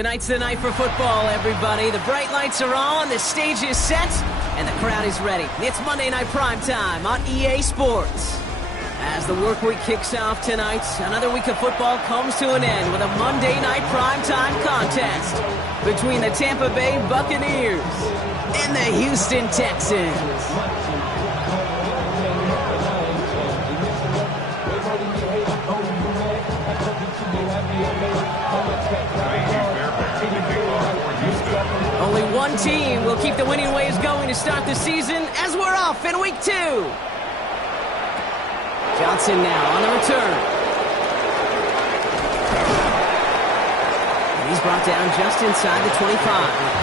Tonight's the night for football, everybody. The bright lights are on, the stage is set, and the crowd is ready. It's Monday Night Primetime on EA Sports. As the work week kicks off tonight, another week of football comes to an end with a Monday Night Primetime contest between the Tampa Bay Buccaneers and the Houston Texans. Only one team will keep the winning ways going to start the season as we're off in week 2. Johnson now on the return. And he's brought down just inside the 25.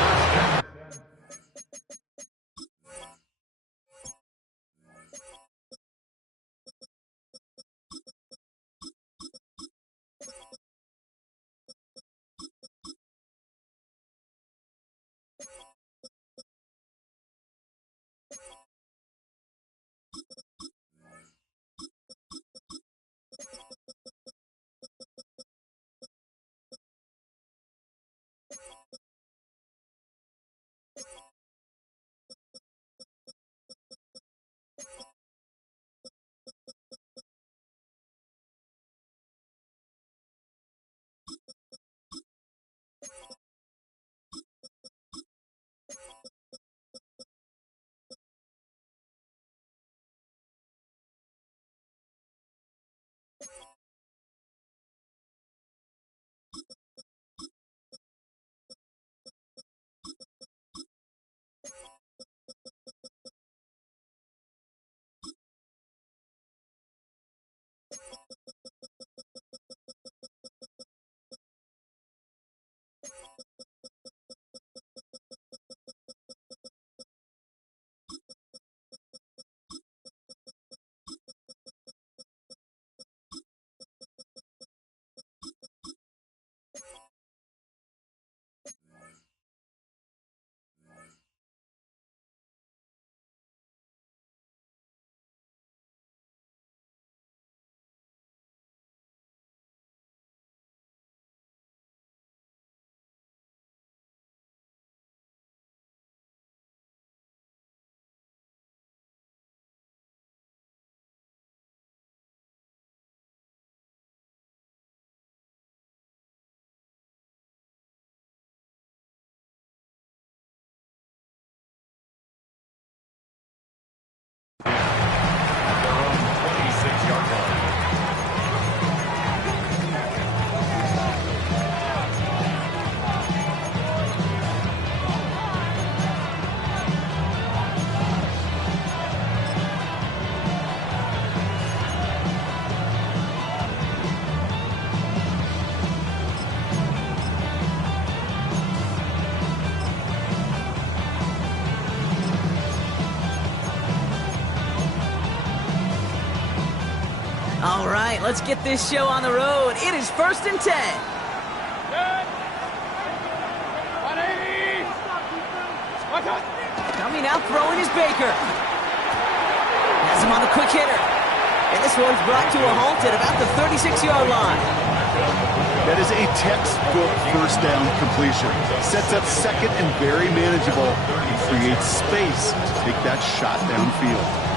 All right, let's get this show on the road. It is 1st and 10. Coming out, throwing is Baker. Has him on the quick hitter. And this one's brought to a halt at about the 36-yard line. That is a textbook first down completion. Sets up second and very manageable. And creates space to take that shot downfield.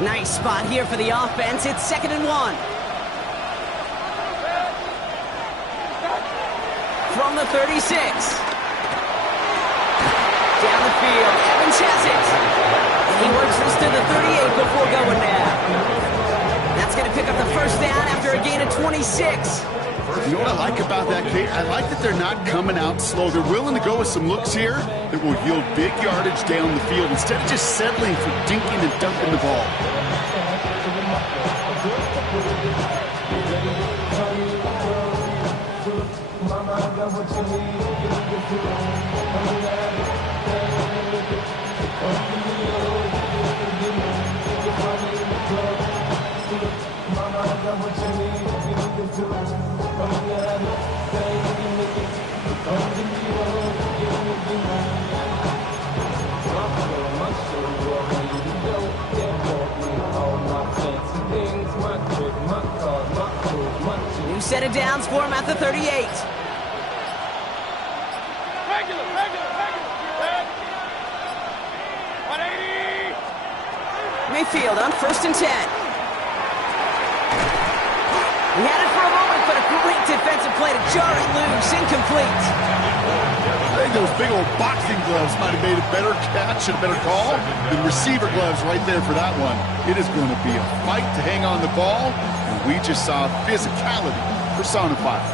Nice spot here for the offense. It's 2nd and 1. From the 36. Down the field. Evans has it. And he works this to the 38 before going down. That's going to pick up the first down after a gain of 26. You know what I like about that, Kate? I like that they're not coming out slow. They're willing to go with some looks here that will yield big yardage down the field instead of just settling for dinking and dunking the ball. New set of downs for him at the 38. Mayfield on 1st and 10. He had it for a moment, but a great defensive play to jar it loose. Incomplete. I think those big old boxing gloves might have made a better catch and a better call than receiver gloves right there for that one. It is going to be a fight to hang on the ball, and we just saw physicality personified.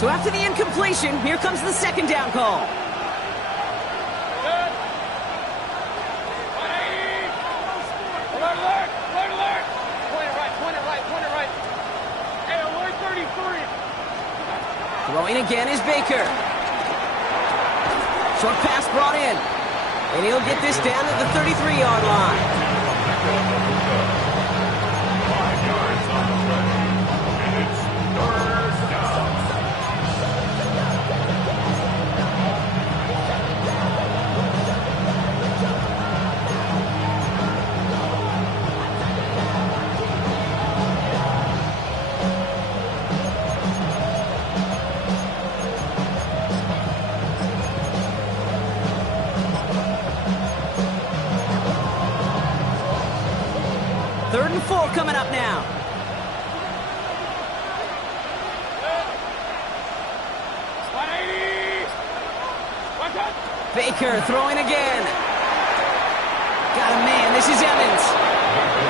So after the incompletion, here comes the 2nd down call. Throwing again is Baker. Short pass brought in. And he'll get this down at the 33-yard line. 5 yards on the play. And it's 3rd down. Third and 4 coming up now. Baker throwing again. Got a man. This is Evans.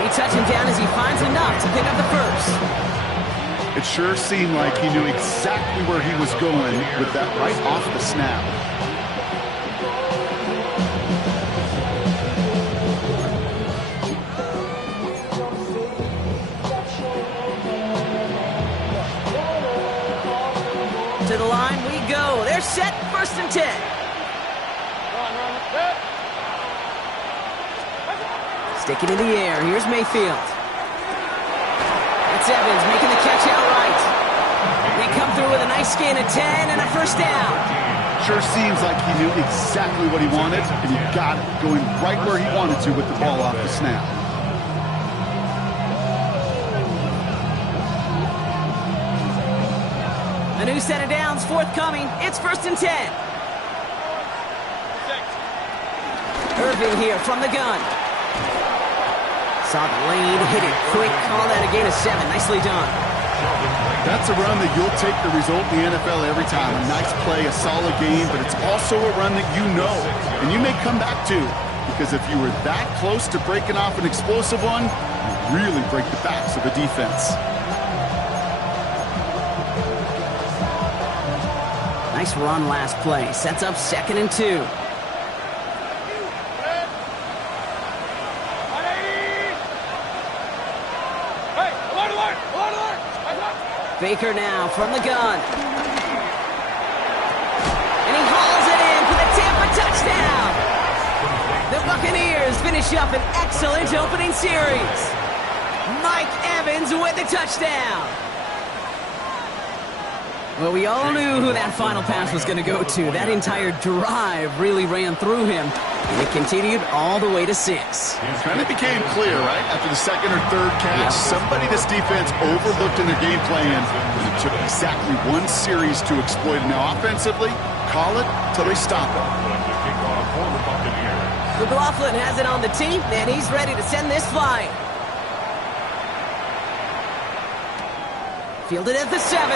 He touching down as he finds enough to pick up the first. It sure seemed like he knew exactly where he was going with that right off the snap. To the line we go. They're set. 1st and 10. Stick it in the air. Here's Mayfield. That's Evans making the catch outright. They come through with a nice gain of 10 and a 1st down. Sure seems like he knew exactly what he wanted, and he got it, going right where he wanted to with the ball off the snap. A new set of downs forthcoming. It's 1st and 10. Irving here from the gun. Saw the lane, hit it quick, call that a gain of 7. Nicely done. That's a run that you'll take the result in the NFL every time. A nice play, a solid game, but it's also a run that you know, and you may come back to, because if you were that close to breaking off an explosive one, you really break the backs of the defense. Nice run last play. Sets up 2nd and 2. Baker now from the gun. And he hauls it in for the Tampa touchdown. The Buccaneers finish up an excellent opening series. Mike Evans with the touchdown. Well, we all knew who that final pass was going to go to. That entire drive really ran through him, and it continued all the way to 6. It kind of became clear, right? After the 2nd or 3rd catch, somebody this defense overlooked in their game plan, and it took exactly one series to exploit it. Now, offensively, call it till they stop it. McLaughlin has it on the tee, and he's ready to send this flying. Fielded at the 7.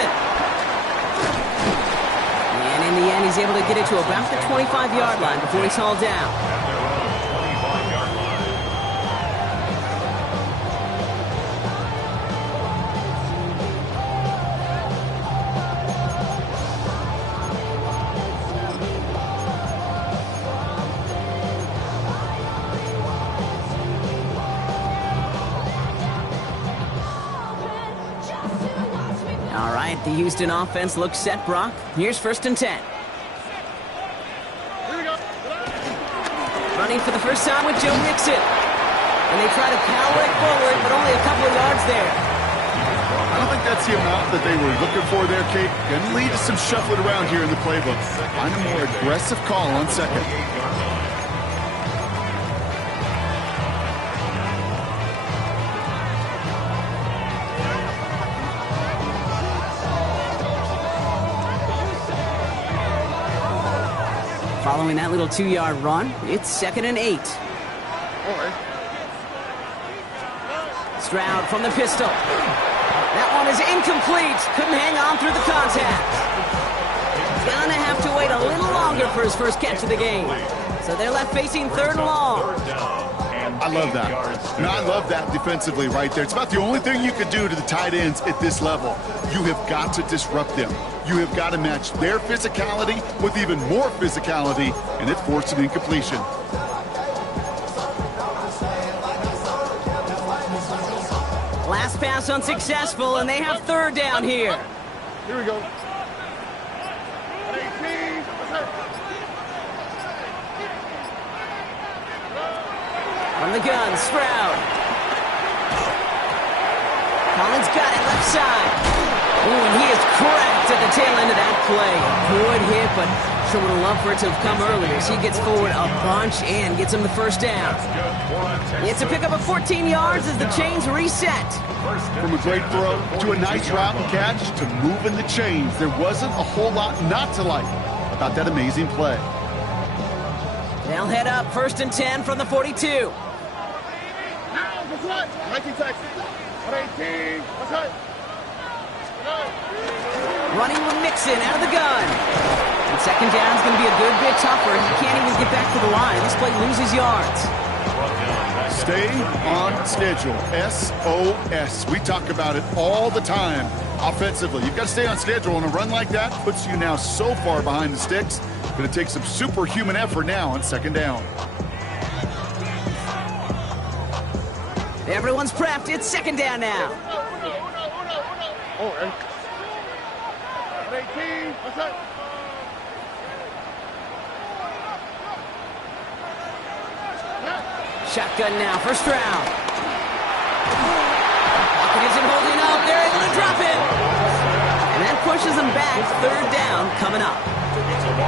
And in the end, he's able to get it to about the 25-yard line before he's hauled down. All right, the Houston offense looks set, Brock. Here's 1st and 10. running for the first time with Joe Mixon. And they try to power it forward, but only a couple of yards there. I don't think that's the amount that they were looking for there, Kate. Can lead to some shuffling around here in the playbook. Find a more aggressive call on second. Following that little 2-yard run, it's 2nd and 8. Stroud from the pistol. That one is incomplete. Couldn't hang on through the contact. Gonna have to wait a little longer for his first catch of the game. So they're left facing 3rd and long. I love that. I love that defensively right there. It's about the only thing you could do to the tight ends at this level. You have got to disrupt them. You have got to match their physicality with even more physicality, and it forced an incompletion. Last pass unsuccessful, and they have 3rd down here. Here we go. From the gun, Stroud. Collins got it left side. Ooh, and he is cracked at the tail end of that play. Good hit, but sure would have loved for it to have come earlier. As he gets forward a bunch and gets him the first down. It's a pickup of 14 yards as the chains reset. From a great throw to a nice route and catch to moving the chains. There wasn't a whole lot not to like about that amazing play. They'll head up 1st and 10 from the 42. Running with Mixon out of the gun. And 2nd down is going to be a good bit tougher. He can't even get back to the line. This play loses yards. Stay on schedule. SOS. We talk about it all the time offensively. You've got to stay on schedule, and a run like that puts you now so far behind the sticks. Going to take some superhuman effort now on 2nd down. Everyone's prepped. It's 2nd down now. Shotgun now for Stroud. Pocket isn't holding up. They're able to drop him. And that pushes them back. 3rd down coming up.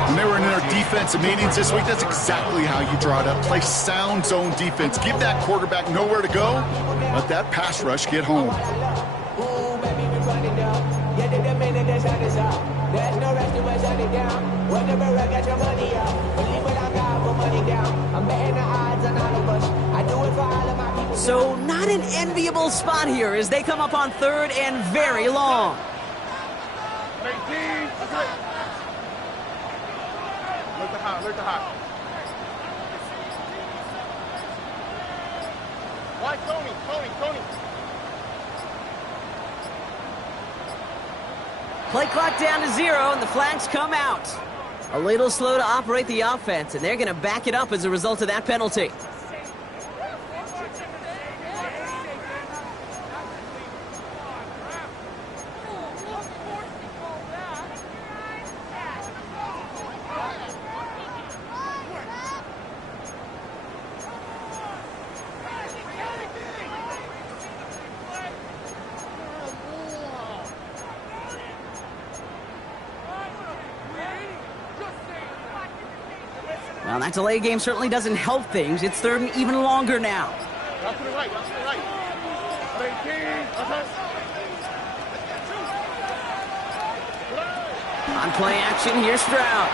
When they were in their defensive meetings this week, that's exactly how you draw it up. Play sound zone defense. Give that quarterback nowhere to go. Let that pass rush get home. There's no rest to shut it down. Whenever I get your money up, believe what I got for money down. I'm betting the odds on all of us. I do it for all of my people. So not an enviable spot here as they come up on 3rd and very long. Alert the hot. Why Tony? Play clock down to 0, and the flags come out. A little slow to operate the offense, and they're going to back it up as a result of that penalty. Well, that delay game certainly doesn't help things. It's 3rd and even longer now. Out to the right. On play action, here's Stroud.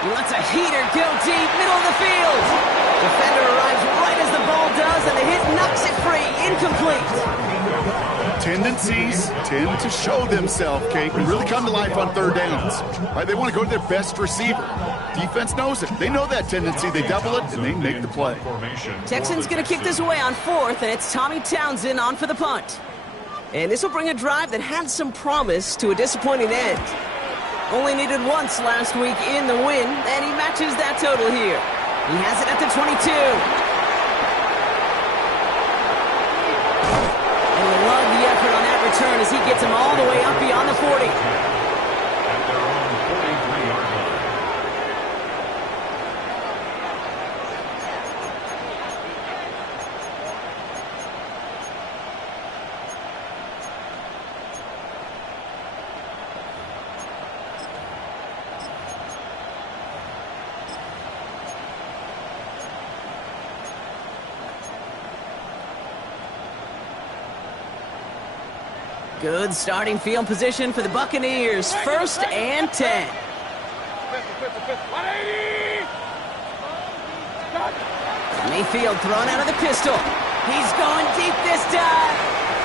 He lets a heater go deep, middle of the field. Defender arrives right as the ball does, and the hit knocks it free. Incomplete. Tendencies tend to show themselves, Kate, and really come to life on 3rd downs. Right? They want to go to their best receiver. Defense knows it. They know that tendency. They double it, and they make the play. Texans going to kick this away on 4th, and it's Tommy Townsend on for the punt. And this will bring a drive that had some promise to a disappointing end. Only needed once last week in the win, and he matches that total here. He has it at the 22. And we love the effort on that return as he gets him all the way up beyond the 40. At their own 43-yard line. Good starting field position for the Buccaneers. 1st and 10. Mayfield thrown out of the pistol. He's going deep this time.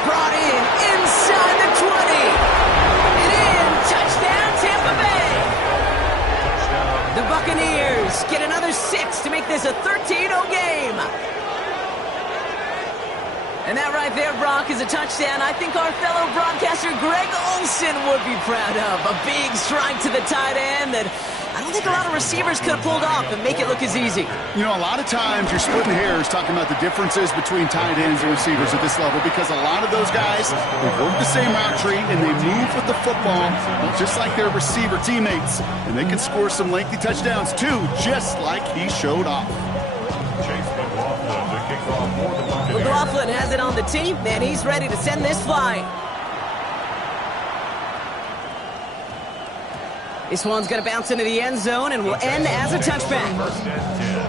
Brought in inside the 20. And in. Touchdown, Tampa Bay. The Buccaneers get another 6 to make this a 13-0 game. And that right there, Brock, is a touchdown I think our fellow broadcaster Greg Olsen would be proud of. A big strike to the tight end that I don't think a lot of receivers could have pulled off and make it look as easy. You know, a lot of times you're splitting hairs talking about the differences between tight ends and receivers at this level because a lot of those guys, they work the same route tree and they move with the football just like their receiver teammates. And they can score some lengthy touchdowns too, just like he showed off. McLaughlin has it on the team, and he's ready to send this flying. This one's going to bounce into the end zone and will end as a touchback. 1st and 10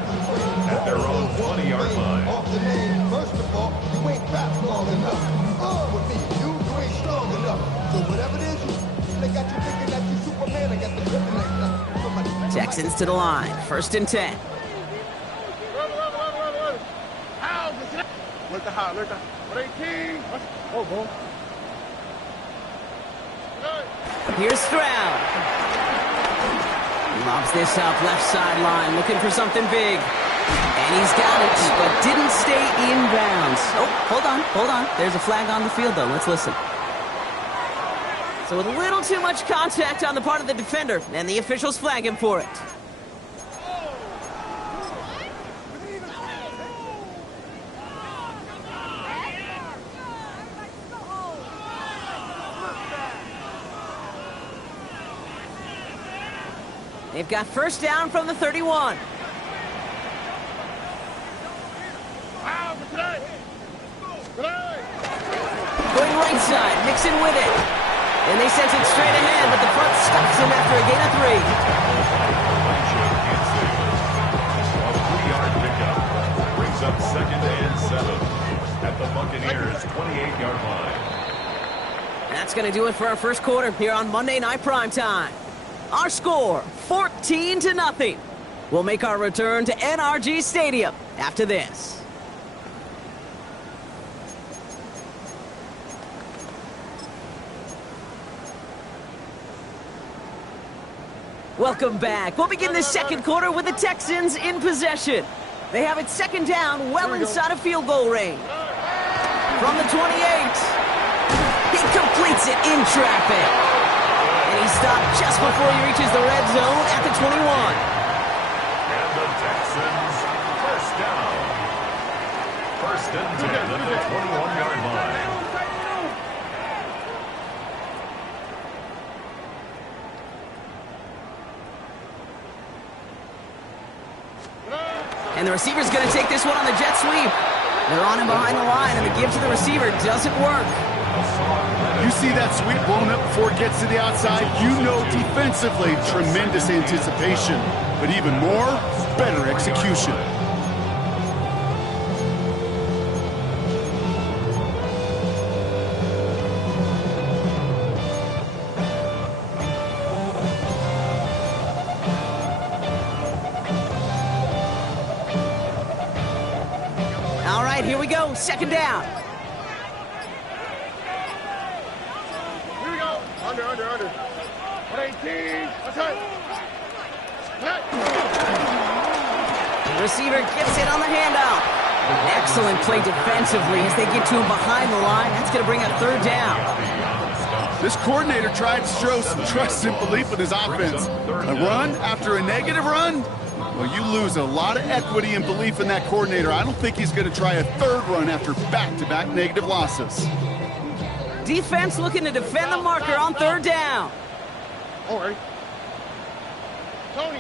at their own 20-yard line. Off the name, first of all, you ain't fast long enough. With me, you ain't strong enough. So whatever it is, they got you thinking that you Superman. I got the kryptonite. Texans to the line, 1st and 10. Here's Stroud. Lobs this up left sideline, looking for something big. And he's got it, but didn't stay in bounds. Oh, hold on. There's a flag on the field, though. Let's listen. So with a little too much contact on the part of the defender, and the officials flag him for it. They've got 1st down from the 31. Going right side, Mixon with it. And they sent it straight ahead, but the front stops him after a gain of 3. A 3-yard pickup brings up 2nd and 7 at the Buccaneers' 28-yard line. That's going to do it for our first quarter here on Monday Night Primetime. Our score, 14-0. We'll make our return to NRG Stadium after this. Welcome back. We'll begin the second quarter with the Texans in possession. They have it 2nd down, well inside of field goal range. From the 28, he completes it in traffic. And he stopped just before he reaches the red zone at the 21. And the Texans, 1st down. 1st and 10 at the 21-yard line. And the receiver's going to take this one on the jet sweep. They're on him behind the line, and the give to the receiver doesn't work. You see that sweep blown up before it gets to the outside, you know defensively, tremendous anticipation. But even more, better execution. All right, here we go, 2nd down. Under. 118. The receiver gets it on the handoff. Excellent play defensively as they get to him behind the line. That's going to bring up 3rd down. This coordinator tried to show some trust and belief in his offense. A run after a negative run? Well, you lose a lot of equity and belief in that coordinator. I don't think he's going to try a 3rd run after back-to-back negative losses. Defense looking to defend the marker on 3rd down. All right. Tony.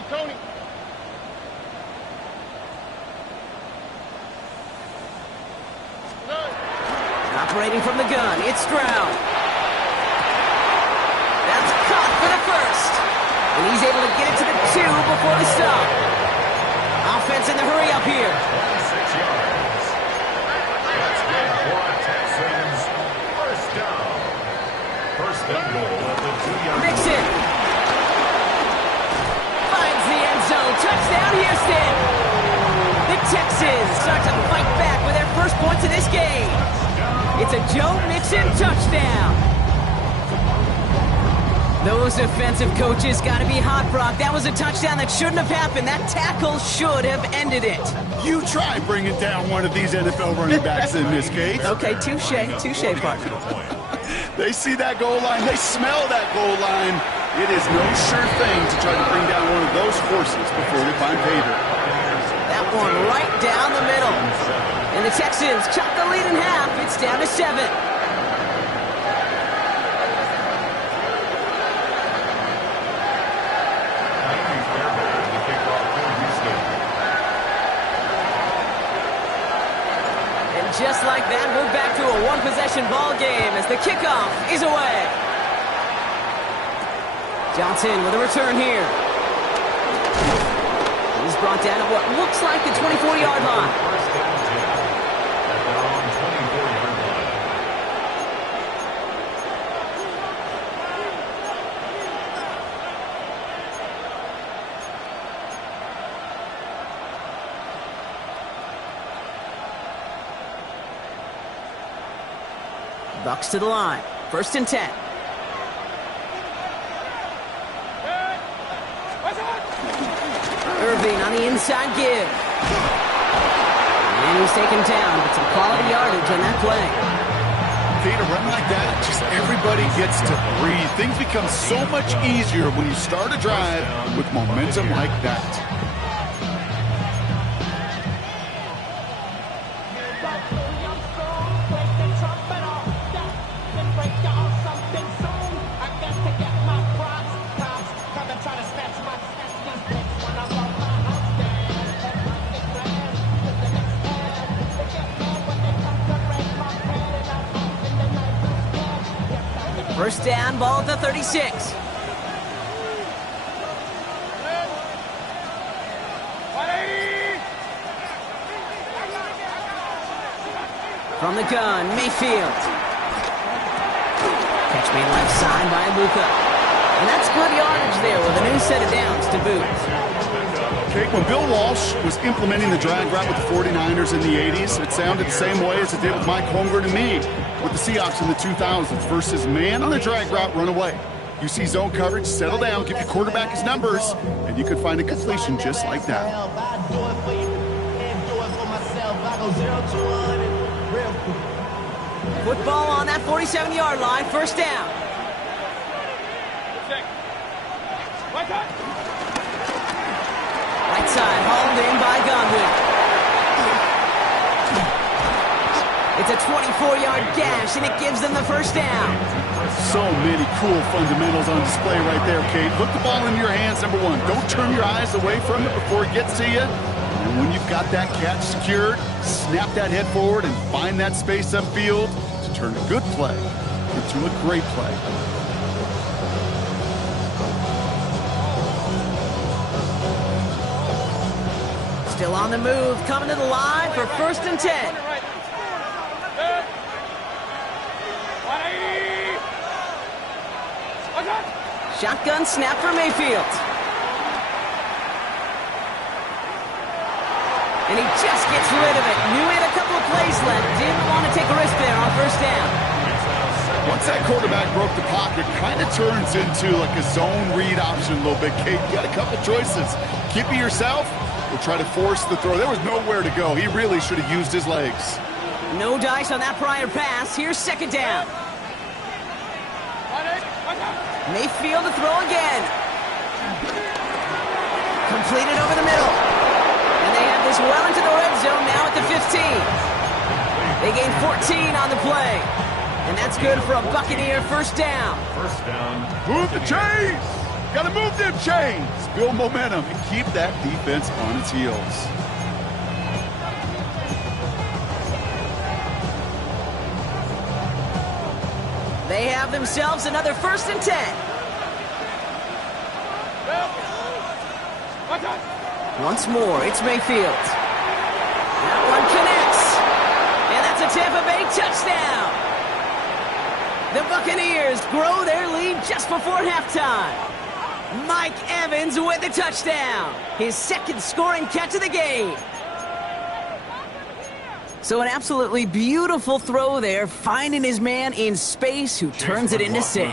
Operating from the gun, it's Stroud. That's caught for the 1st. And he's able to get it to the 2 before the stop. Offense in the hurry up here. 26 yards. That's good for Texans. 1st down. pierced it. The Texans start to fight back with their first points of this game. It's a Joe Mixon touchdown. Those defensive coaches got to be hot, Brock. That was a touchdown that shouldn't have happened. That tackle should have ended it. You try bringing down one of these NFL running backs in this case. Okay, touche, partner. They see that goal line. They smell that goal line. It is no sure thing to try to bring down one of those horses before they find pay dirt. That one right down the middle. And the Texans chop the lead in half. It's down to 7. Just like that, we're back to a one-possession ball game as the kickoff is away. Johnson with a return here. He's brought down at what looks like the 24-yard line. First down 10 at their own 24-yard line. Bucks to the line. 1st and 10. Irving on the inside give. And he's taken down, but some quality yardage on that play. Okay, to run like that, just everybody gets to breathe. Things become so much easier when you start a drive with momentum like that. First down, ball at the 36. From the gun, Mayfield. Catch made left side by Luka. And that's good yardage there with a new set of downs to boot. Okay, when Bill Walsh was implementing the drag route with the 49ers in the 80s, it sounded the same way as it did with Mike Holmgren and me with the Seahawks in the 2000s versus man on the drag route, run away. You see zone coverage, settle down, give your quarterback his numbers, and you could find a completion just like that. Football on that 47-yard line, first down. Right side, hauled in by Godwin. It's a 24-yard gash, and it gives them the first down. So many cool fundamentals on display right there, Kate. Put the ball in your hands, number one. Don't turn your eyes away from it before it gets to you. And when you've got that catch secured, snap that head forward and find that space upfield to turn a good play into a great play. Still on the move, coming to the line for 1st and 10. Shotgun snap for Mayfield. And he just gets rid of it. Knew he had a couple of plays left. Didn't want to take a risk there on first down. Once that quarterback broke the pocket, kind of turns into like a zone read option a little bit, Kate. You got a couple choices. Keep it yourself or try to force the throw. There was nowhere to go. He really should have used his legs. No dice on that prior pass. Here's 2nd down. Mayfield to throw again. Completed over the middle. And they have this well into the red zone now at the 15. They gain 14 on the play. And that's good for a Buccaneer first down. First down. Move the chains! Gotta move them chains! Build momentum and keep that defense on its heels. They have themselves another 1st and 10. Once more, it's Mayfield. That one connects. And that's a Tampa Bay touchdown. The Buccaneers grow their lead just before halftime. Mike Evans with the touchdown. His second scoring catch of the game. So an absolutely beautiful throw there, finding his man in space who turns it into 6.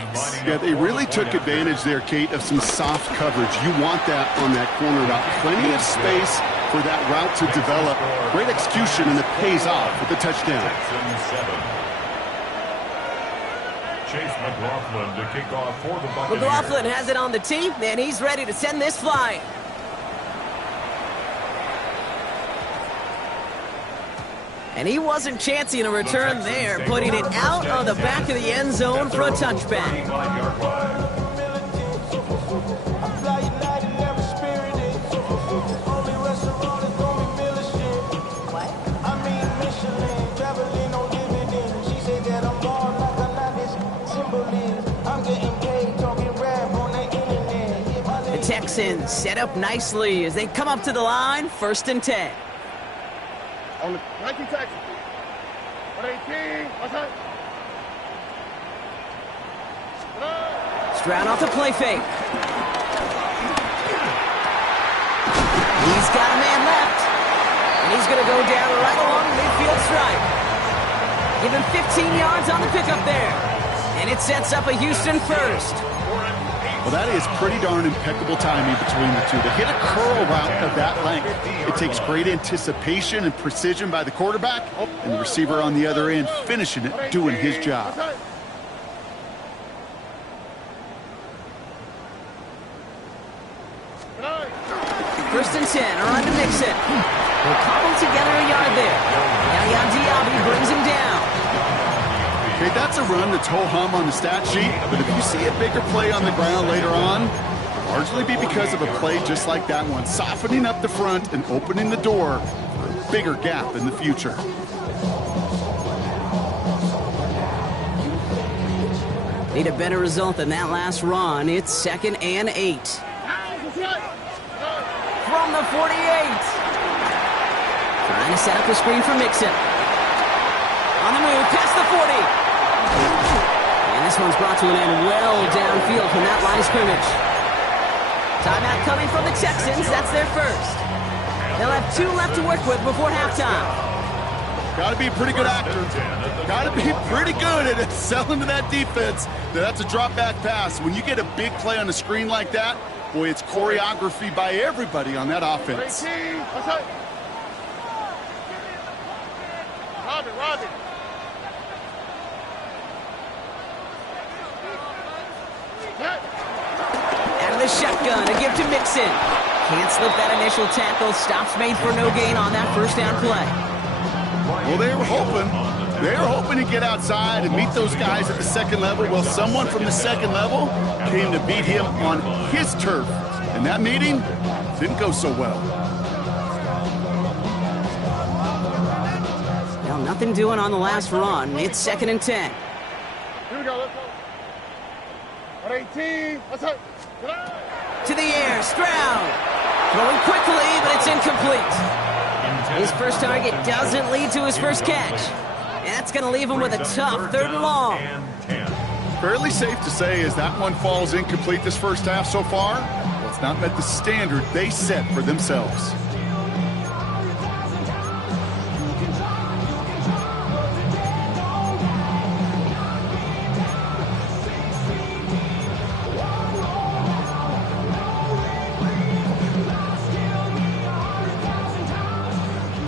Yeah, they really took advantage there, Kate, of some soft coverage. You want that on that corner route. Plenty of space for that route to develop. Great execution, and it pays off with the touchdown. Chase McLaughlin to kick off for the Buccaneers. McLaughlin has it on the tee, and he's ready to send this flying. And he wasn't chancing a return there, putting it out of the back of the end zone for a touchback. The Texans set up nicely as they come up to the line, 1st and 10. On the 19 Texans. 118. Outside. Stroud off the play fake. He's got a man left. And he's going to go down right along the midfield stripe. Give him 15 yards on the pickup there. And it sets up a Houston first. Well, that is pretty darn impeccable timing between the two. To hit a curl route of that length, it takes great anticipation and precision by the quarterback, and the receiver on the other end finishing it, doing his job. First and 10, around to Mixon. We'll cobble together a yard there. Yaya Diaby brings him down. Okay, that's a run that's ho-hum on the stat sheet, but if you see a bigger play on the ground later on, it'll largely be because of a play just like that one, softening up the front and opening the door for a bigger gap in the future. Need a better result than that last run. It's 2nd and 8. From the 48. Trying to set up a screen for Mixon. On the move, past the 40. And this one's brought to an end well downfield from that line of scrimmage. Timeout coming from the Texans. That's their first. They'll have 2 left to work with before halftime. Got to be a pretty good actor. Got to be pretty good at selling to that defense. That's a drop back pass. When you get a big play on the screen like that, boy, it's choreography by everybody on that offense. Robin. Out of the shotgun, a give to Mixon. Can't slip that initial tackle. Stops made for no gain on that first down play. Well, they were hoping to get outside and meet those guys at the second level. Well, someone from the second level came to beat him on his turf. And that meeting didn't go so well. Well, nothing doing on the last run. It's 2nd and 10. Here we go, let's go. 118. Outside. To the air, Stroud. Throwing quickly, but it's incomplete. His first target doesn't lead to his first catch. And that's going to leave him with a tough 3rd and long. Fairly safe to say as that one falls incomplete this first half so far, well, it's not met the standard they set for themselves.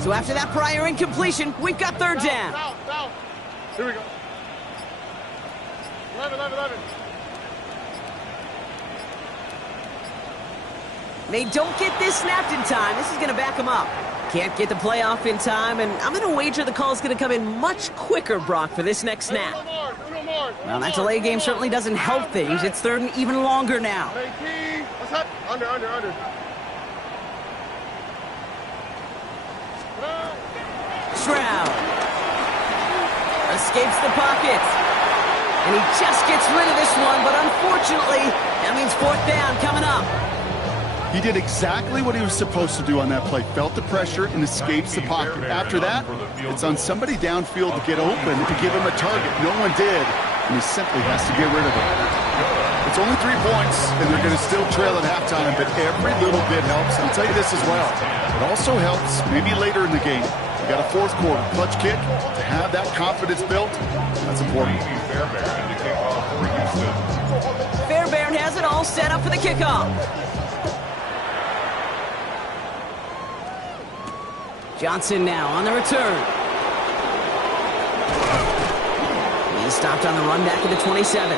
So after that prior incompletion, we've got 3rd down. Foul. Here we go. 11. They don't get this snapped in time. This is going to back them up. Can't get the play off in time, and I'm going to wager the call is going to come in much quicker, Brock, for this next snap. Well, that delay game certainly doesn't help things. It's 3rd and even longer now. Under. Stroud escapes the pocket. And he just gets rid of this one, but unfortunately, that means 4th down coming up. He did exactly what he was supposed to do on that play. Felt the pressure and escapes the pocket. After that, it's on somebody downfield to get open to give him a target. No one did, and he simply has to get rid of it. It's only 3 points, and they're going to still trail at halftime, but every little bit helps. I'll tell you this as well. It also helps maybe later in the game. You got a fourth quarter clutch kick to have that confidence built. That's important. Fairbairn has it all set up for the kickoff. Johnson now on the return. He's stopped on the run back to the 27.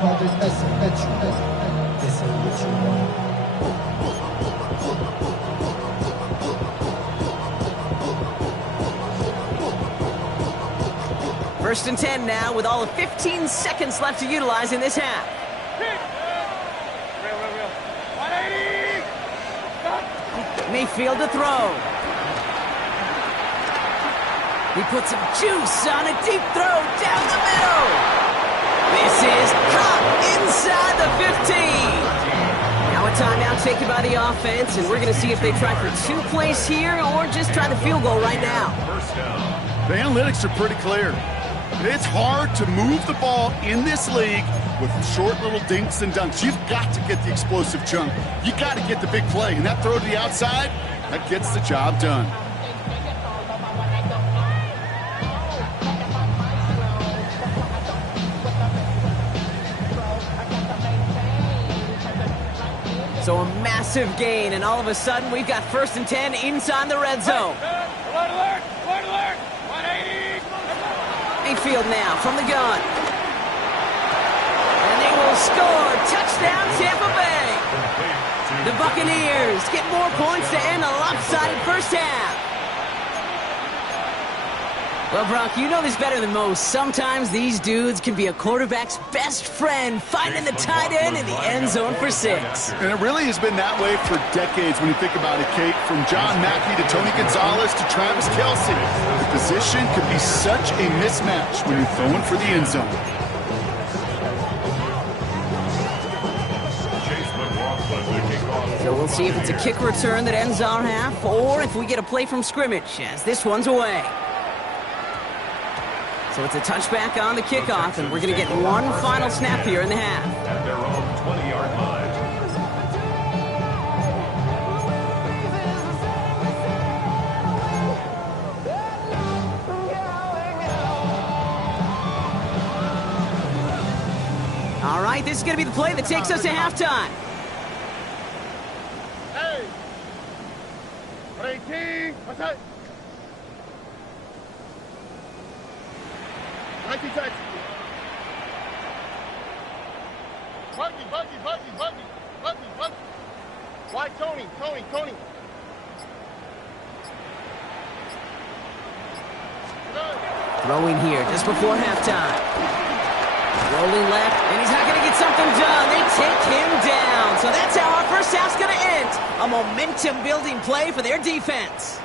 Project, this is what you want. First and 10 now with all of 15 seconds left to utilize in this half. Mayfield to throw. He puts some juice on a deep throw down the middle. This is caught inside the 15. Now a timeout taken by the offense, and we're going to see if they try for 2 plays here or just try the field goal right now. The analytics are pretty clear. It's hard to move the ball in this league with short little dinks and dunks. You've got to get the explosive chunk. You got to get the big play, and that throw to the outside, that gets the job done. So a massive gain, and all of a sudden we've got first and 10 inside the red zone. Alert! 180! Mayfield now from the gun. And they will score. Touchdown, Tampa Bay. The Buccaneers get more points to end a lopsided first half. Well, Brock, you know this better than most. Sometimes these dudes can be a quarterback's best friend, finding the tight end in the end zone for 6. And it really has been that way for decades when you think about it, Kate. From John Mackey to Tony Gonzalez to Travis Kelce. The position could be such a mismatch when you're throwing for the end zone. So we'll see if it's a kick return that ends our half, or if we get a play from scrimmage, as this one's away. So it's a touchback on the kickoff, and we're going to get one final snap here in the half. At their own 20-yard line. All right, this is going to be the play that takes us to halftime. Hey! 118! What's that? 19 seconds. Buggy. Why, Tony? Throwing here just before halftime. Rolling left, and he's not going to get something done. They take him down. So that's how our first half's going to end. A momentum-building play for their defense.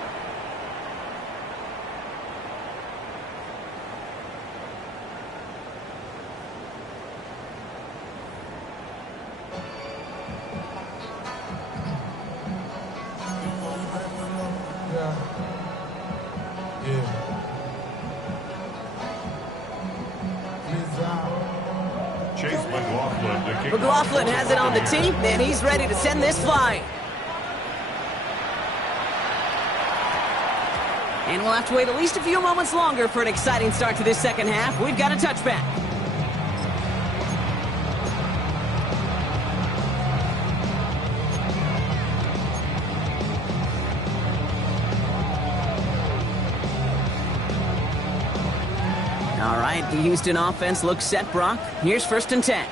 McLaughlin has it on the tee, and he's ready to send this flying. And we'll have to wait at least a few moments longer for an exciting start to this second half. We've got a touchback. All right, the Houston offense looks set, Brock. Here's first and 10.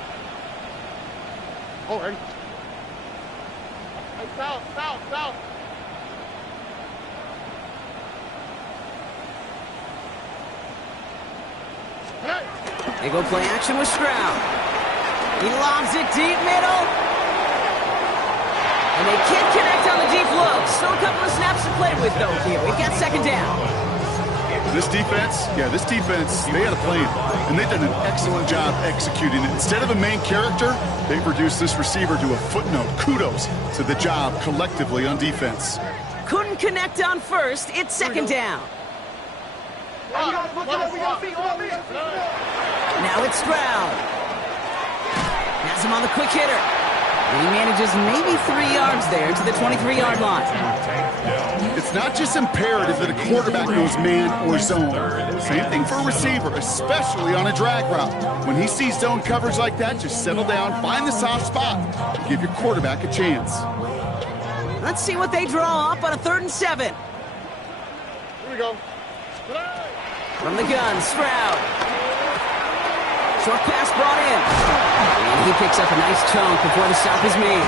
Oh, hey. Hey, south. Hey. They go play action with Stroud. He lobs it deep middle. And they can't connect on the deep look. Still a couple of snaps to play with, though, here. We've got second down. This defense, they had a plan, and they've done an excellent job executing it. Instead of a main character, they've reduced this receiver to a footnote. Kudos to the job collectively on defense. Couldn't connect on first. It's second down. Now it's Stroud. Has him on the quick hitter. And he manages maybe 3 yards there to the 23-yard line. It's not just imperative that a quarterback knows man or zone. Same thing for a receiver, especially on a drag route. When he sees zone coverage like that, just settle down, find the soft spot, and give your quarterback a chance. Let's see what they draw up on a 3rd and 7. Here we go. From the gun, Stroud. Short pass brought in. And he picks up a nice chunk before the stop is made.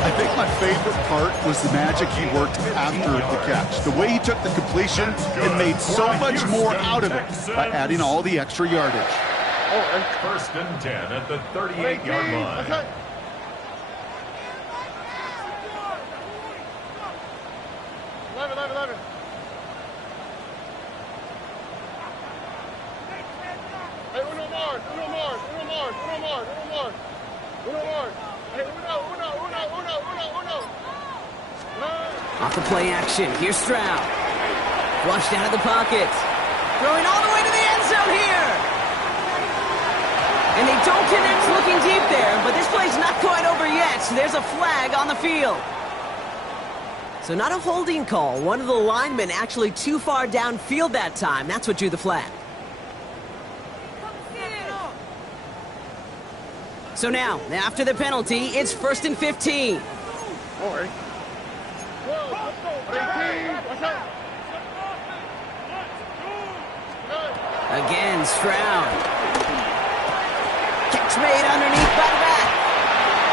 I think my favorite part was the magic he worked after the catch. The way he took the completion and made so much more out of it by adding all the extra yardage. 1st and 10 at the 38-yard line. 11. Hey, uno more. Hey, uno. Off the play action, here's Stroud. Flushed out of the pocket. Throwing all the way to the end zone here. And they don't connect looking deep there, but this play's not quite over yet. There's a flag on the field. So not a holding call. One of the linemen actually too far downfield that time. That's what drew the flag. So now, after the penalty, it's 1st and 15. Again, Stroud. Catch made underneath by the back.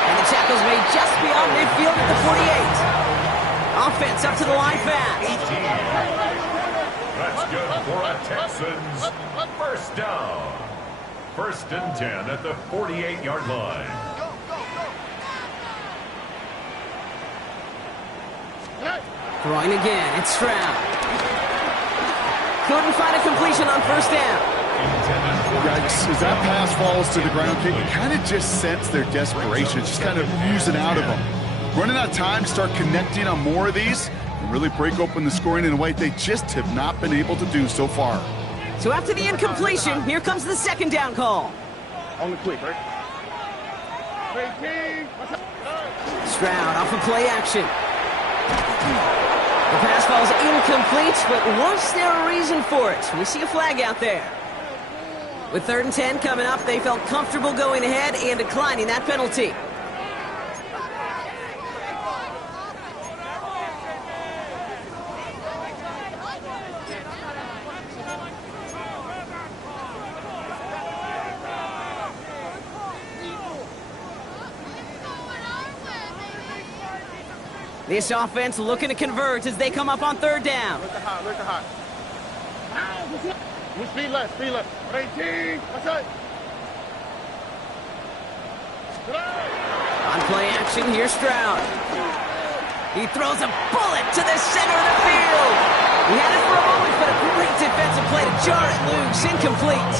And the tackle's made just beyond midfield at the 48. Offense up to the line fast. That's good for a Texans 1st down. 1st and 10 at the 48-yard line. Throwing again, it's Stroud. Couldn't find a completion on 1st down. Yikes, as that pass falls to the ground, you kind of just sense their desperation, just kind of oozing out of them. Running out of time to start connecting on more of these and really break open the scoring in a way they just have not been able to do so far. So after the incompletion, here comes the 2nd down call. On the quick, right? Stroud off of play action. The pass falls incomplete, but was there a reason for it? We see a flag out there. With 3rd and 10 coming up, they felt comfortable going ahead and declining that penalty. This offense looking to convert as they come up on 3rd down. Look at hot. Speed left. 18. What's up? On play action, here's Stroud. He throws a bullet to the center of the field. He had it for a moment, but a great defensive play to jar it loose. Incomplete.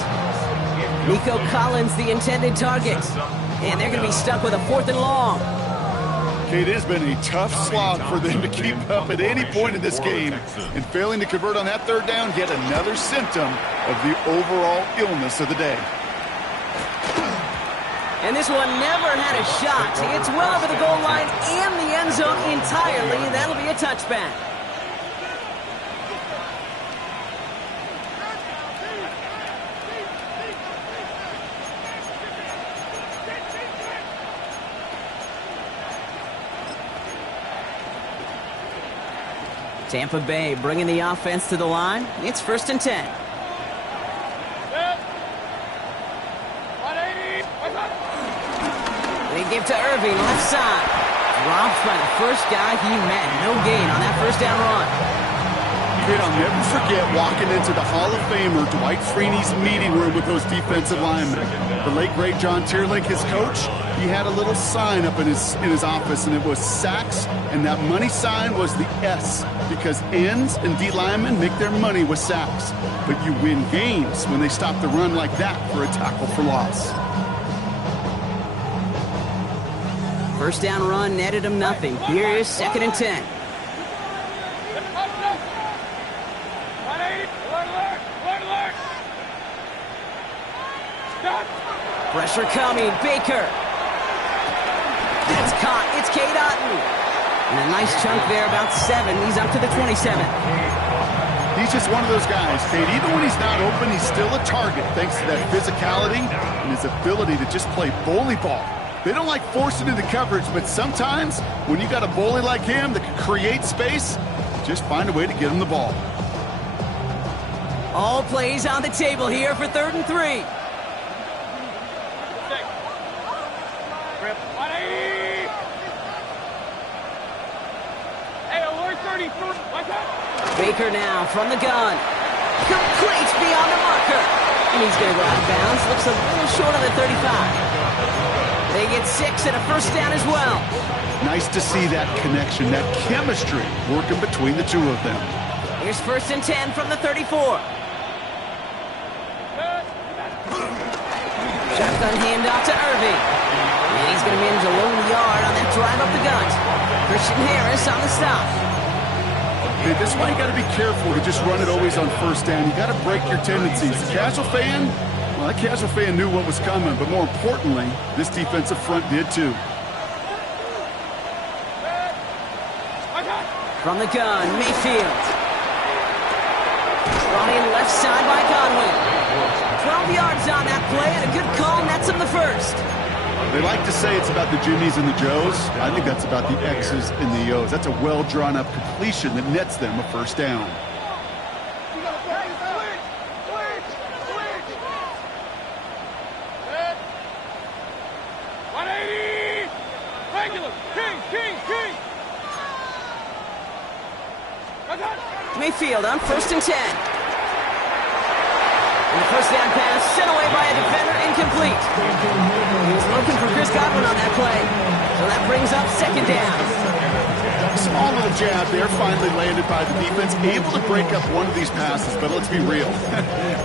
Nico Collins, the intended target. And they're going to be stuck with a 4th and long. It has been a tough slog for them to keep up at any point in this game. And failing to convert on that 3rd down, yet another symptom of the overall illness of the day. And this one never had a shot. It's well over the goal line and the end zone entirely. That'll be a touchback. Tampa Bay bringing the offense to the line. It's 1st and 10. They give to Irving, left side. Dropped by the first guy he met. No gain on that 1st down run. Kid, I'll never forget walking into the Hall of Famer Dwight Freeney's meeting room with those defensive linemen. The late, great John Tierlink, his coach, he had a little sign up in his office, and it was sacks, and that money sign was the S because ends and D linemen make their money with sacks. But you win games when they stop the run like that for a tackle for loss. First down run netted him nothing. Here is 2nd and 10. Pressure coming. Baker. That's caught. It's Cade Otton. And a nice chunk there, about 7. He's up to the 27. He's just one of those guys, Cade. Even when he's not open, he's still a target thanks to that physicality and his ability to just play bully ball. They don't like forcing into coverage, but sometimes when you got a bully like him that can create space, just find a way to get him the ball. All plays on the table here for 3rd and 3. Baker now from the gun. Complete beyond the marker. And he's going to go out of bounds. Looks a little short of the 35. They get 6 and a first down as well. Nice to see that connection, that chemistry working between the two of them. Here's 1st and 10 from the 34. Shotgun handoff to Irving. And he's going to manage a lone yard on that drive up the gut. Christian Harris on the stop. Hey, this is why you got to be careful to just run it always on first down. You got to break your tendencies. The casual fan, well, that casual fan knew what was coming, but more importantly, this defensive front did too. From the gun, Mayfield. Brought in left side by Godwin. 12 yards on that play, and a good call nets him the first. They like to say it's about the Jimmies and the Joes. I think that's about the X's and the O's. That's a well-drawn-up completion that nets them a first down. Mayfield on 1st and 10. And the first down pass sent away by a defender, incomplete. He was looking for Chris Godwin on that play. So that brings up 2nd down. Small little jab there, finally landed by the defense. Able to break up one of these passes, but let's be real.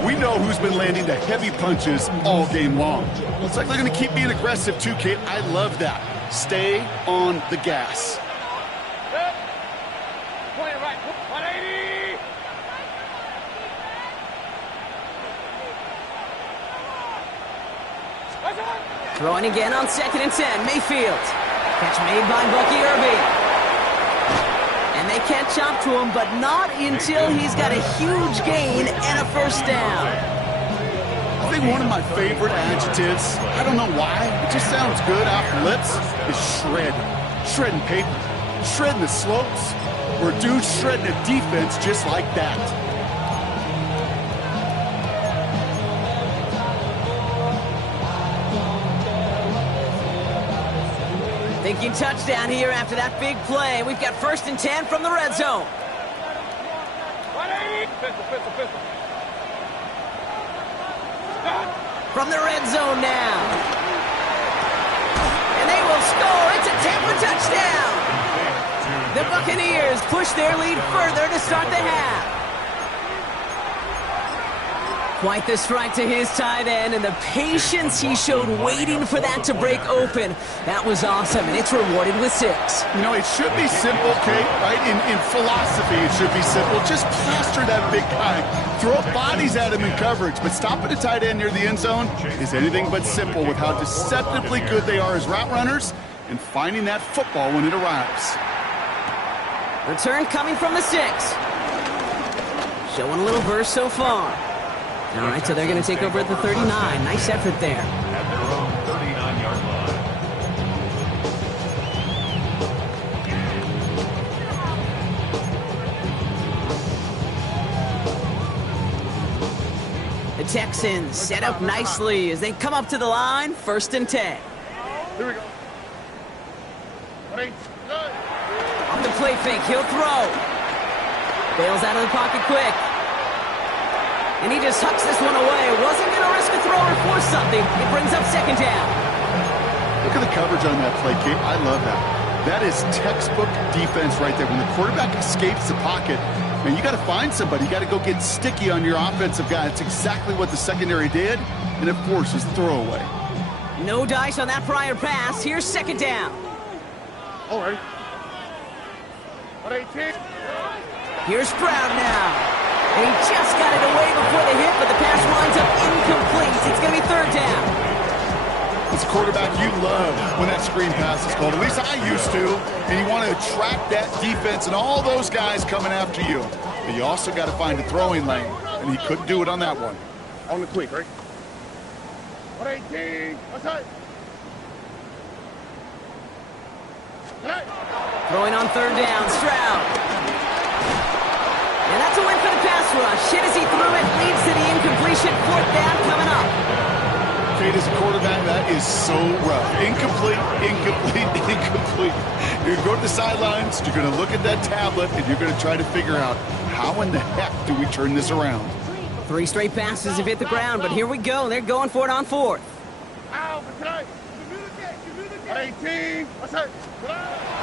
We know who's been landing the heavy punches all game long. Looks like they're going to keep being aggressive too, Kate. I love that. Stay on the gas. Throwing again on 2nd and 10. Mayfield. Catch made by Bucky Irving. And they catch up to him, but not until he's got a huge gain and a first down. I think one of my favorite adjectives, I don't know why, it just sounds good off the lips, is shred. Shredding paper. Shredding the slopes. Or dude shredding a defense just like that. Thinking touchdown here after that big play. We've got 1st and 10 from the red zone. From the red zone now. And they will score. It's a Tampa touchdown. The Buccaneers push their lead further to start the half. Quite the strike to his tight end, and the patience he showed waiting for that to break open. That was awesome, and it's rewarded with 6. You know, it should be simple, Kate, right? In philosophy, it should be simple. Just plaster that big guy. Throw bodies at him in coverage, but stopping a tight end near the end zone is anything but simple with how deceptively good they are as route runners and finding that football when it arrives. Return coming from the 6. Showing a little burst so far. All right, so they're going to take over at the 39. Nice effort there. At their own 39-yard line. The Texans set up nicely as they come up to the line. 1st and 10. Here we go. On the play fake, he'll throw. Bails out of the pocket quick. And he just hucks this one away. Wasn't going to risk a throw or force something. It brings up 2nd down. Look at the coverage on that play, Kate. I love that. That is textbook defense right there. When the quarterback escapes the pocket, man, you got to find somebody. You got to go get sticky on your offensive guy. It's exactly what the secondary did, and it forces the throwaway. No dice on that prior pass. Here's second down. All right. 18. Here's Stroud now. And he just got it away before the hit, but the pass winds up incomplete. It's going to be third down. As a quarterback, you love when that screen pass is called. At least I used to. And you want to attract that defense and all those guys coming after you. But you also got to find a throwing lane. And he couldn't do it on that one. On the quick, right? 18. What's that? Throwing on third down, Stroud. And that's a win for the pass rush. Hit as he threw it, leads to the incompletion. Fourth down coming up. Kate, as a quarterback, that is so rough. Incomplete, incomplete, incomplete. You're going to go to the sidelines, you're going to look at that tablet, and you're going to try to figure out how in the heck do we turn this around. 3 straight passes have hit the ground, but here we go. They're going for it on fourth. 18. What's that?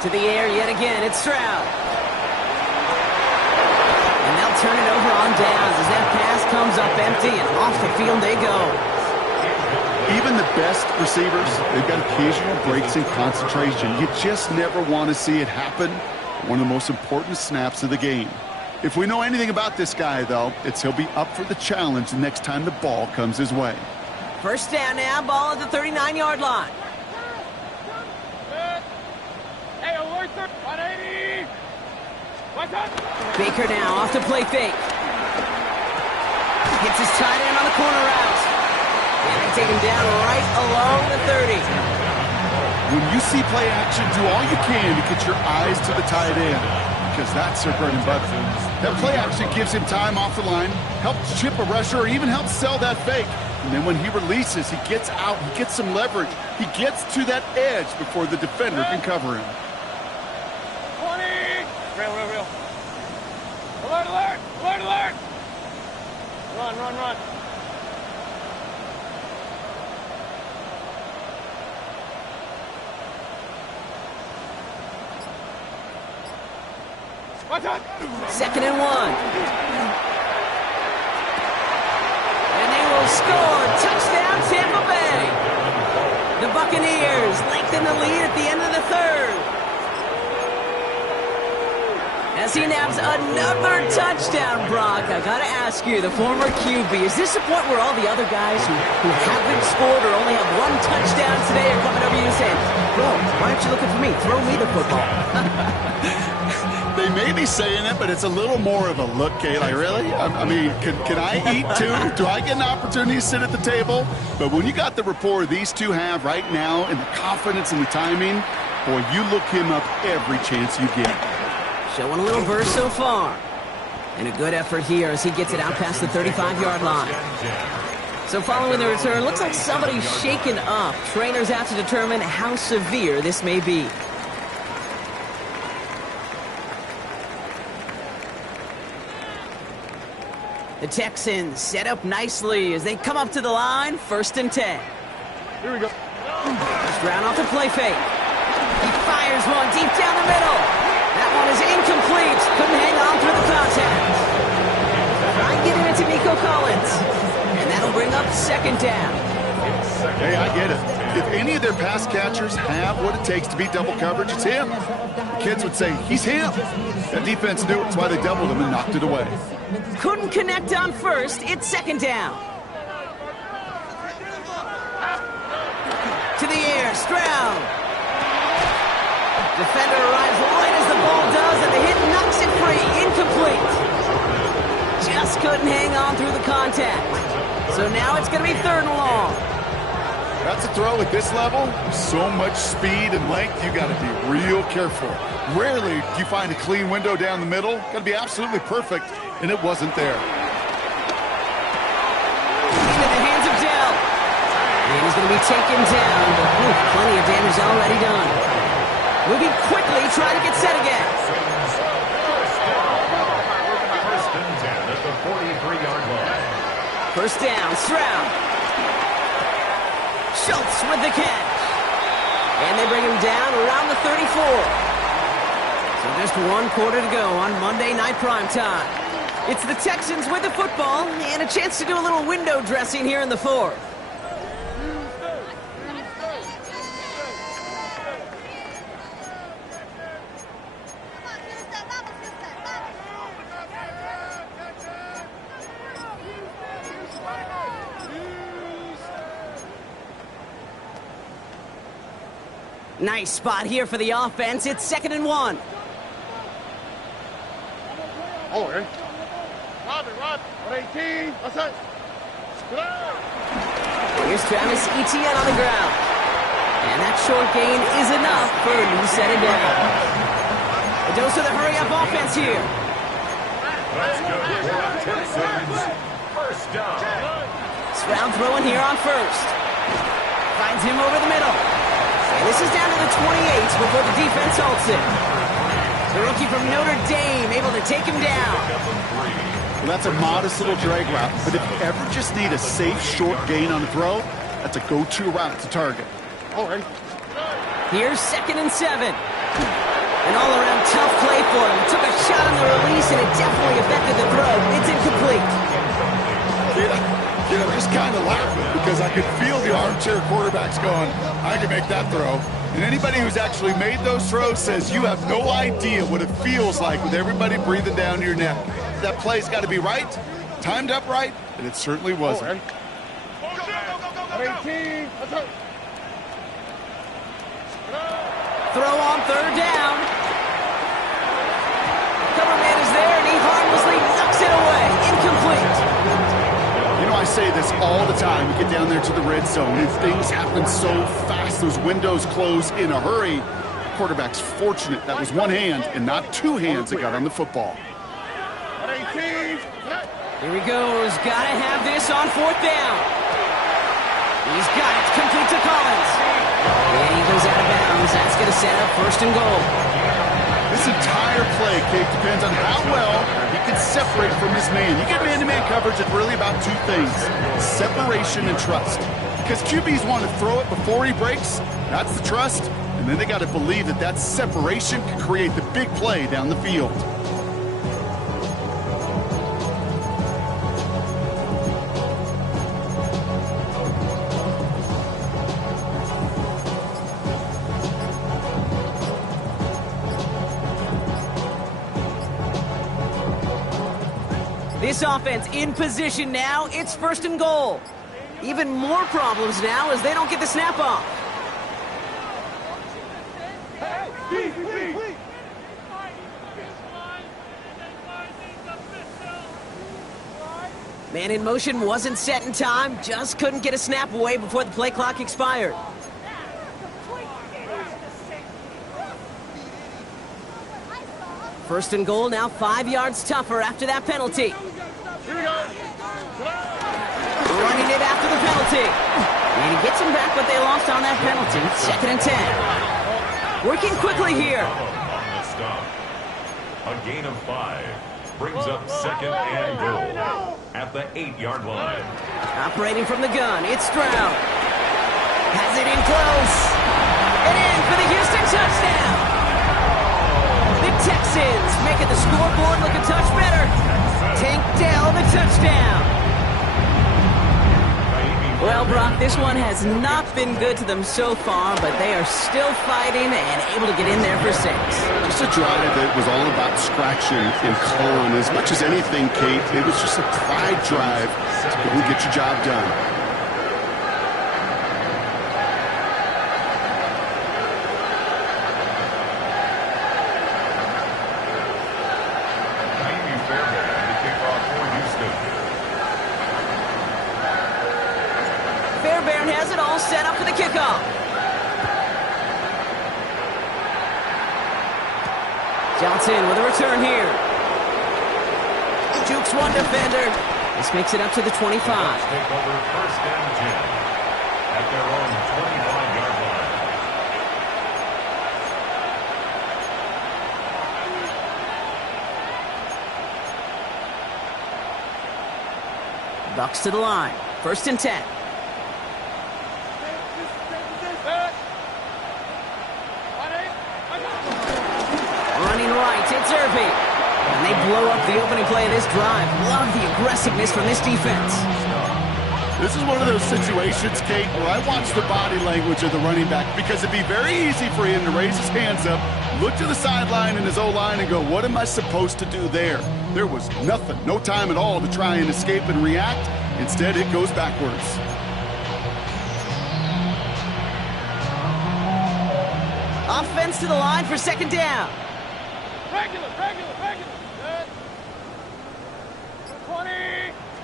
To the air yet again. It's Stroud. And they'll turn it over on downs as that pass comes up empty, and off the field they go. Even the best receivers, they've got occasional breaks in concentration. You just never want to see it happen. One of the most important snaps of the game. If we know anything about this guy, though, it's he'll be up for the challenge the next time the ball comes his way. First down now, ball at the 39-yard line. Hey, alert 180. What's up? Baker now off the play fake. Hits his tight end on the corner route. And they take him down right along the 30. When you see play action, do all you can to get your eyes to the tight end, because that's their bread and butter. That play action gives him time off the line, helps chip a rusher, or even helps sell that fake. And then when he releases, he gets out, he gets some leverage. He gets to that edge before the defender can cover him. 20. Real. Alert. Run. What's up? 2nd and 1. And they will score. Touchdown, Tampa Bay. The Buccaneers lengthen the lead at the end of the third. As he naps another touchdown, Brock. I gotta ask you, the former QB, is this the point where all the other guys who haven't scored or only have one touchdown today are coming over you and saying, bro, why aren't you looking for me? Throw me the football. They may be saying it, but it's a little more of a look, Kate. Like, really? I mean, can I eat too? Do I get an opportunity to sit at the table? But when you got the rapport these two have right now and the confidence and the timing, boy, you look him up every chance you get. Showing a little burst so far. And a good effort here as he gets it out past the 35-yard line. So following the return, looks like somebody's shaken up. Trainers have to determine how severe this may be. The Texans set up nicely as they come up to the line, 1st and 10. Here we go. Stroud off the play fake. He fires one deep down the middle. That one is incomplete. Couldn't hang on through the contact. Trying to get it into Nico Collins. And that'll bring up 2nd down. Hey, I get it. If any of their pass catchers have what it takes to beat double coverage, it's him. The kids would say, he's him. That defense knew it. That's why they doubled him and knocked it away. Couldn't connect on 1st. It's 2nd down. To the air, Stroud. Defender arrives right as the ball does, and the hit knocks it free. Incomplete. Just couldn't hang on through the contact. So now it's going to be 3rd and long. That's a throw at this level. So much speed and length, you got to be real careful. Rarely do you find a clean window down the middle. Got to be absolutely perfect, and it wasn't there. Into the hands of Dell. And he's going to be taken down, but plenty of damage already done. Moving quickly, trying to get set again. First and 10 at the 43-yard line. 1st down, Stroud. Schultz with the catch. And they bring him down around the 34. So just one quarter to go on Monday Night Primetime. It's the Texans with the football and a chance to do a little window dressing here in the fourth. Nice spot here for the offense. It's 2nd and 1. Oh, okay. Rob. 18. Outside. Here's Travis Etienne on the ground. And that short gain is enough for a new set of down. A dose of the hurry-up offense here. That's good for the Texans. First down. Stroud throwing here on first. Finds him over the middle. And this is down to the 28 before the defense halts it. The rookie from Notre Dame able to take him down. Well, that's a modest little drag route, but if you ever just need a safe, short gain on a throw, that's a go-to route to target. All right. Here's 2nd and 7. An all-around tough play for him. Took a shot on the release, and it definitely affected the throw. It's incomplete. Yeah, I'm just kind of laughing because I could feel the armchair quarterbacks going, I can make that throw. And anybody who's actually made those throws says you have no idea what it feels like with everybody breathing down your neck. That play's got to be right, timed up right, and it certainly wasn't. 18. Throw on 3rd down. Cover man is there, and he harmlessly knocks it away. Incomplete. You know, I say this all the time. You get down there to the red zone, and things happen so fast, those windows close in a hurry. Quarterback's fortunate that was one hand and not two hands that got on the football. 18. Here he goes. Gotta have this on 4th down. He's got it. Complete to Collins. And he goes out of bounds. That's going to set up 1st and goal. This entire play, Kate, depends on how well he can separate from his man. You get man-to-man coverage, it's really about two things, separation and trust. Because QBs want to throw it before he breaks, that's the trust, and then they got to believe that that separation can create the big play down the field. This offense in position now. It's 1st and goal. Even more problems now as they don't get the snap off. Man in motion wasn't set in time. Just couldn't get a snap away before the play clock expired. First and goal, now 5 yards tougher after that penalty. Running it after the penalty. And he gets him back, but they lost on that penalty. 2nd and 10. Working quickly here. On the stop. A gain of 5 brings up 2nd and goal at the 8-yard line. Operating from the gun, it's Stroud. Has it in close. And in for the Houston touchdown. The Texans making the scoreboard look a touch better. Tank Dell the touchdown. Well, Brock, this one has not been good to them so far, but they are still fighting and able to get in there for 6. Just a drive that was all about scratching and clawing. As much as anything, Kate, it was just a pride drive to go and get your job done. Fairbairn has it all set up for the kickoff. Johnson with a return here. Jukes one defender. This makes it up to the 25. Take over 1st and 10 at their own 25-yard line. Bucks to the line. 1st and 10. Running right, it's Irving. And they blow up the opening play of this drive. Love the aggressiveness from this defense. This is one of those situations, Kate, where I watch the body language of the running back because it'd be very easy for him to raise his hands up, look to the sideline in his O-line and go, what am I supposed to do there? There was nothing, no time at all to try and escape and react. Instead, it goes backwards. Offense to the line for second down. Regular. Good. 20.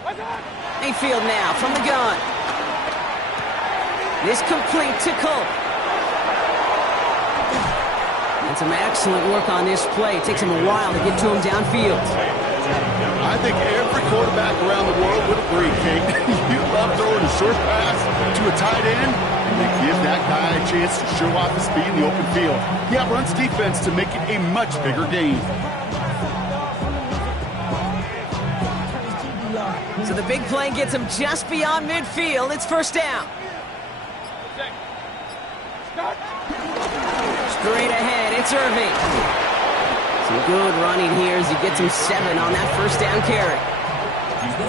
What's that? Mayfield now from the gun. This complete to Cole. And some excellent work on this play. It takes him a while to get to him downfield. I think every quarterback around the world would agree, Kate. You love throwing a short pass to a tight end, and they give that guy a chance to show off his speed in the open field. He outruns defense to make it a much bigger game. So the big play gets him just beyond midfield. It's first down. Straight ahead, it's Irving. Some good running here as he gets him 7 on that first down carry.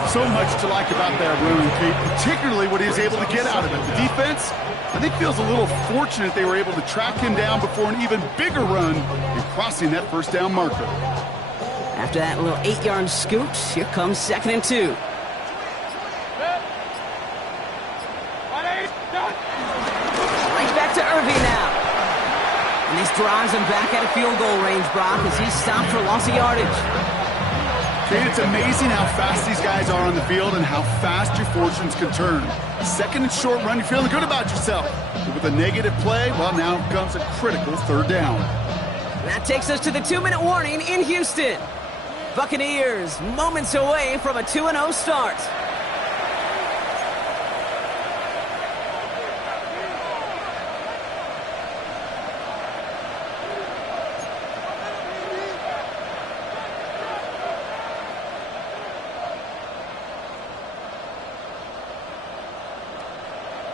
So much to like about that run, Kate, particularly what he was able to get out of it. The defense, I think, feels a little fortunate they were able to track him down before an even bigger run and crossing that first down marker. After that little 8-yard scoot, here comes 2nd and 2. Right back to Irving now. And this drives him back out of field goal range, Brock, as he's stopped for loss of yardage. Kate, it's amazing how fast these guys are on the field and how fast your fortunes can turn. 2nd and short run, you're feeling good about yourself. But with a negative play, well, now comes a critical 3rd down. And that takes us to the 2-minute warning in Houston. Buccaneers moments away from a 2-0 start.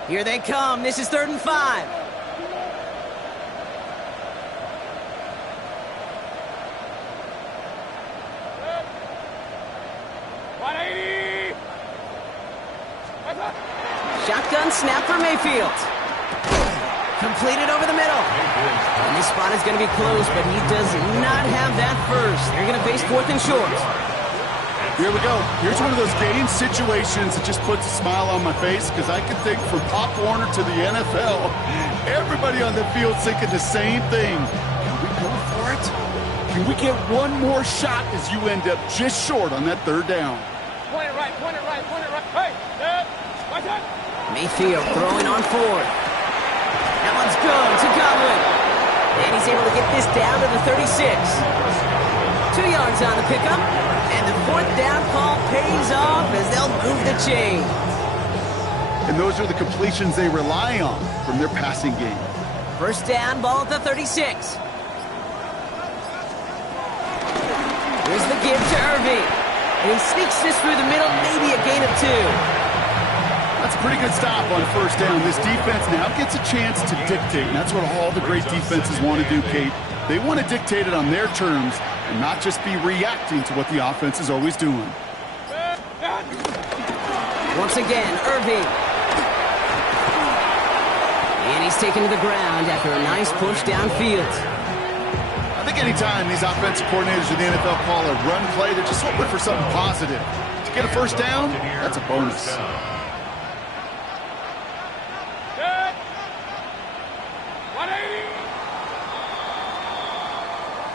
Here they come. This is 3rd and 5. Shotgun snap for Mayfield. Completed over the middle. And this spot is going to be close, but he does not have that first. They're going to face 4th and short. Here we go. Here's one of those game situations that just puts a smile on my face because I can think from Pop Warner to the NFL, everybody on the field thinking the same thing. Can we go for it? Can we get one more shot as you end up just short on that 3rd down? Point it right. Hey, what's that? Mayfield throwing on 4th. That one's good to Godwin. And he's able to get this down to the 36. 2 yards on the pickup. And the 4th down call pays off as they'll move the chain. And those are the completions they rely on from their passing game. First down, ball at the 36. Here's the give to Irving. And he sneaks this through the middle, maybe a gain of 2. That's a pretty good stop on 1st down. This defense now gets a chance to dictate, and that's what all the great defenses want to do, Kate. They want to dictate it on their terms and not just be reacting to what the offense is always doing. Once again, Irving. And he's taken to the ground after a nice push downfield. I think anytime these offensive coordinators in the NFL call a run play, they're just hoping for something positive. To get a first down, that's a bonus.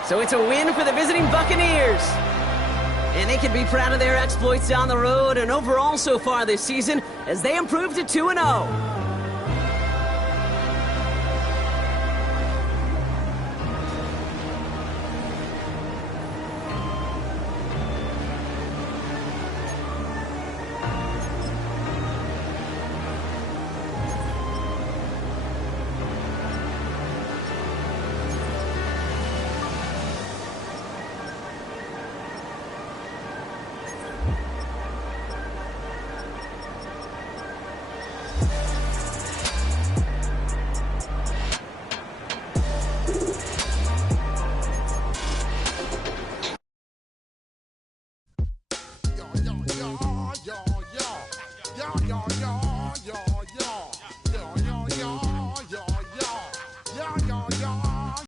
So it's a win for the visiting Buccaneers. And they can be proud of their exploits on the road and overall so far this season as they improve to 2-0. yeah, yeah, yeah, yeah.